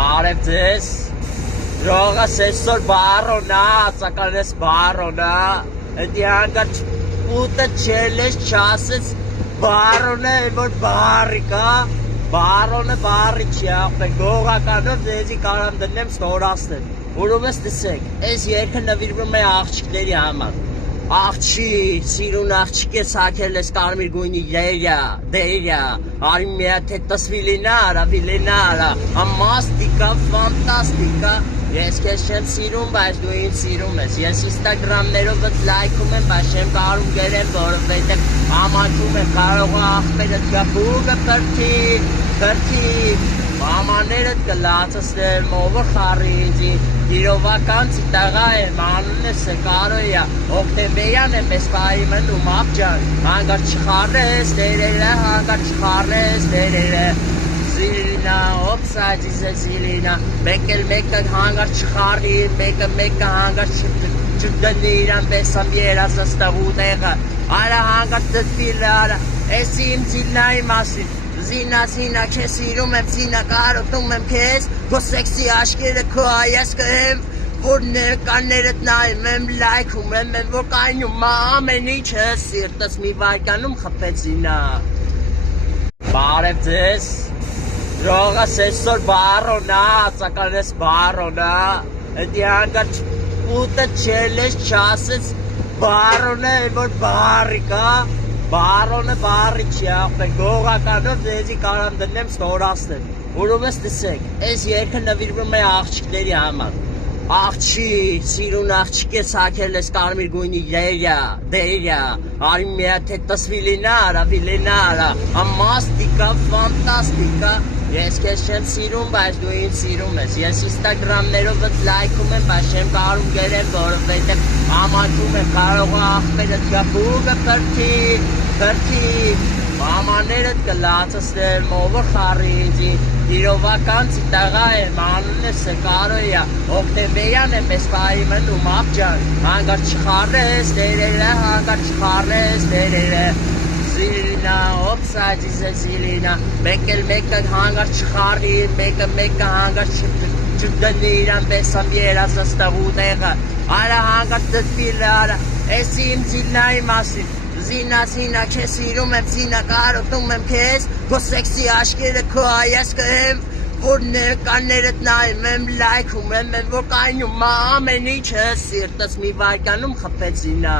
Բարև ձեզ, ժողովուրդ այսօր բարոնա, ածականես բարոնա, էդի հանգարջ պուտը չելես չասեց բարոնը, որ բարի կա, բարոնը բարի չի աղբեք, գողականով ձեզի կարամ դնեմ ստորացնել, ուրումս տեսեք, այս երկը նվիրվում է աղջիկների համար, աղջիկ, սիրուն աղջիկ ես հակել ես կարմիր գույնի դերյա, արի մի հատ հետս վիլենարա, ամաստիկա, ֆանտաստիկա, ես քեզ չեմ սիրում, բայց դու ինձ սիրում ես, ես ինստագրամներով ըդ լայքում եմ, բայց չեմ կարում գերեմ, որովհետև ամաչում եմ, կարող է աղբերդ գապուգը պրթի, մամաներդ կլացսնեմ, ովը խարի ինձի, իրովական ծիտաղա եմ, անունս է կարոյա, օգտեմբերյան եմ ես պայի մնում աղջան, հանգար չխարես դերերը, Զիլինա, օպսա ջիզե Զիլինա, մեկը հանգար չխարի, մեկը հանգար չդնի իրան բեսամ երազստավ ուտեղը, արա հանգար դտվիլ արա, ես իմ Զիլնայի մասին, Զինա, քեզ սիրում եմ, Զինա կարոտում եմ քեզ, քո սեքսի աշկերը քո հայաս կհեմ, որ ներկաներդ նայում եմ, լայքում եմ, որ կայնում ամեն ինչը սիրտս մի վարկանում խփեց Զինա։ Բարև ձեզ, ժողովուրդ այսօր բարոնա, ածականես բարոնա, էդի հանգարջ պուտը չելես չասեց բարոնը, որ բարի կա, բարոնը բարի չի աղբեք, գողականով ձեզի կարամ դնեմ ստորացնել, ուրումս տեսեք, այս երկը նվիրվում է աղջիկների համար, աղջիկ, սիրուն աղջիկ ես հակել ես կարմիր գույնի դերյա, արի մի հատ հետս վիլենարա, ամաստիկա, ֆանտաստիկա, ես քեզ չեմ սիրում, բայց դու ինձ սիրում ես, ես ինստագրամներով ըդ լայքում եմ, բայց չեմ կարում գերեմ, որովհետև ամաչում եմ, կարող է աղբերդ գապուգը պրթի, մամաներդ կլացսնեմ, ովը խարի ինձի, իրովական ծիտաղա եմ, անունս է կարոյա, օգտեմբերյան եմ ես պայի մնում աղջան, հանգար չխարես դերերը, Զիլինա, օպսա ջիզե Զիլինա, մեկը հանգար չխարի, մեկը հանգար չդնի իրան բեսամ երազստավ ուտեղը, արա հանգար դտվիլ արա, ես իմ Զիլնայի մասին, Զինա, քեզ սիրում եմ, Զինա կարոտում եմ քեզ, քո սեքսի աշկերը քո հայաս կհեմ, որ ներկաներդ նայում եմ, լայքում եմ, որ կայնում ամեն ինչը սիրտս մի վարկանում խփեց Զինա։